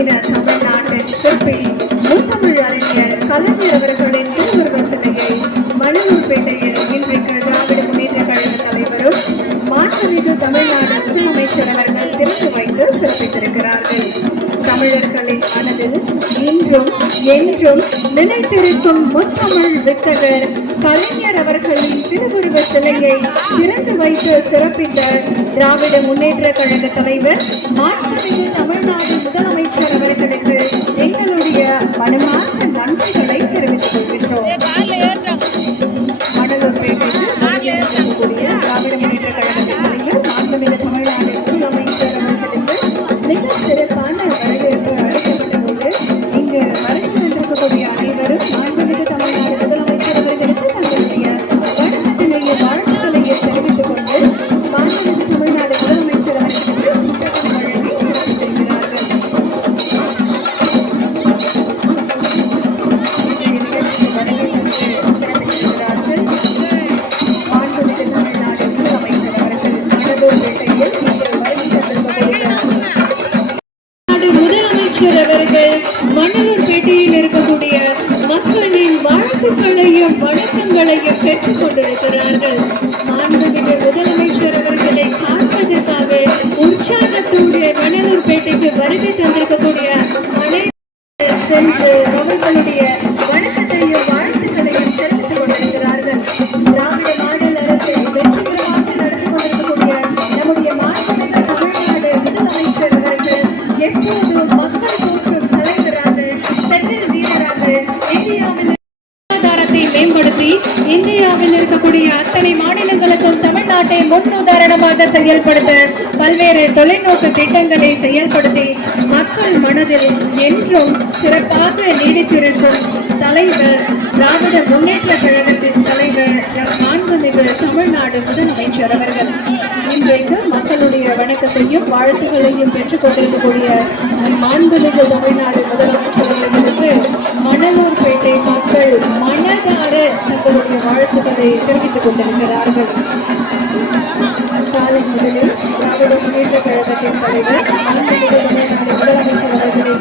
நவீன தமிழ்நாட்டின் சிற்பி முத்தமிழ் அறிஞர் கலைஞர் அவர்களின் திருவுருவ சிலையை மணலூர்பேட்டையில் இன்றைக்கு திராவிட முன்னேற்ற கழக தலைவரும் மாண்புமிகு தமிழ்நாடு முதலமைச்சர் அவர்கள் திறந்து வைத்து சிறப்பித்திருக்கிறார்கள். தமிழர்களின் மனதில் இன்றும் என்றும் நிலைத்திருக்கும் முத்தமிழ் வித்தகர் கலைஞர் அவர்களின் திருவுருவ சிலையை திறந்து வைத்து சிறப்பித்த திராவிட முன்னேற்ற கழக தலைவர் மாண்புமிகு தமிழ்நாடு முதலமைச்சர் அவர்களுக்கு எங்களுடைய மனமார்ந்த நன்றிகளை தெரிவித்துக் கொள்கின்றோம். மணலூர்பேட்டையில் திராவிட முன்னேற்ற கழகத்தின் தலைவர் மாண்புமிகு தமிழ்நாடு முதலமைச்சர் அவர்களுக்கு மிக சிறப்பான வரவேற்பு அளிக்கப்பட்டுள்ளது. இங்கு வருகை தந்திருக்கக்கூடிய அனைவரும் மாண்புமிகு தமிழ்நாடு முதலமைச்சர் அவர்களுக்கு தங்களுடைய வணக்கத்திலேயே வாழ்த்துக்களையே தெரிவித்துக் கொண்டு மாண்புமிகு தமிழ்நாடு முதலமைச்சர் அவர்களுக்கு புத்தகம் வழங்கி சிறப்பித்திருக்கிறார்கள். மாண்புமிகு தமிழ்நாடு முதலமைச்சர் அவர்கள் மணலூர்பேட்டையில் அவர்கள் மணலூர்பேட்டையில் இருக்கக்கூடிய மக்களின் வாழ்த்துக்களையும் வணக்கங்களையும் பெற்றுக் கொண்டிருக்கிறார்கள். மாண்புமிகு முதலமைச்சர் அவர்களை பார்ப்பதற்காக உற்சாகத்தோடு மணலூர்பேட்டைக்கு வருகை தந்திருக்கக்கூடிய அனைவரும் சென்று அவர்களுடைய வணக்கத்தையும் வாழ்த்துக்களையும் தெரிவித்துக் கொண்டிருக்கிறார்கள். திராவிட மாடல் அரசை வெற்றிகரமாக நடத்தி கொண்டிருக்கக்கூடிய நம்முடைய மாண்புமிகு தமிழ்நாடு முதலமைச்சர் அவர்கள் எப்போதும் மக்கள் மேம்படுத்தி இந்தியாவில் இருக்கக்கூடிய அத்தனை மாநிலங்களுக்கும் தமிழ்நாட்டை முன்னுதாரணமாக செயல்படுத்த பல்வேறு தொலைநோக்கு திட்டங்களை செயல்படுத்தி மக்கள் மனதில் என்றும் சிறப்பாக நீடித்திருக்கும் தலைவர் திராவிட முன்னேற்ற கழகத்தின் தலைவர் மாண்புமிகு தமிழ்நாடு முதலமைச்சர் அவர்கள் இன்றைக்கு மக்களுடைய வணக்கத்தையும் வாழ்த்துக்களையும் பெற்றுக் கொண்டிருக்கக்கூடிய மாண்புமிகு தமிழ்நாடு முதலமைச்சர் அவர்களுக்கு மணலூர்பேட்டை மக்கள் மனதார தங்களுடைய வாழ்த்துக்களை தெரிவித்துக் கொண்டிருக்கிறார்கள். காலை முதலில் திராவிட முன்னேற்ற கழகத்தின் தலைவர் மாண்புமிகு தமிழ்நாடு முதலமைச்சர் அவர்களை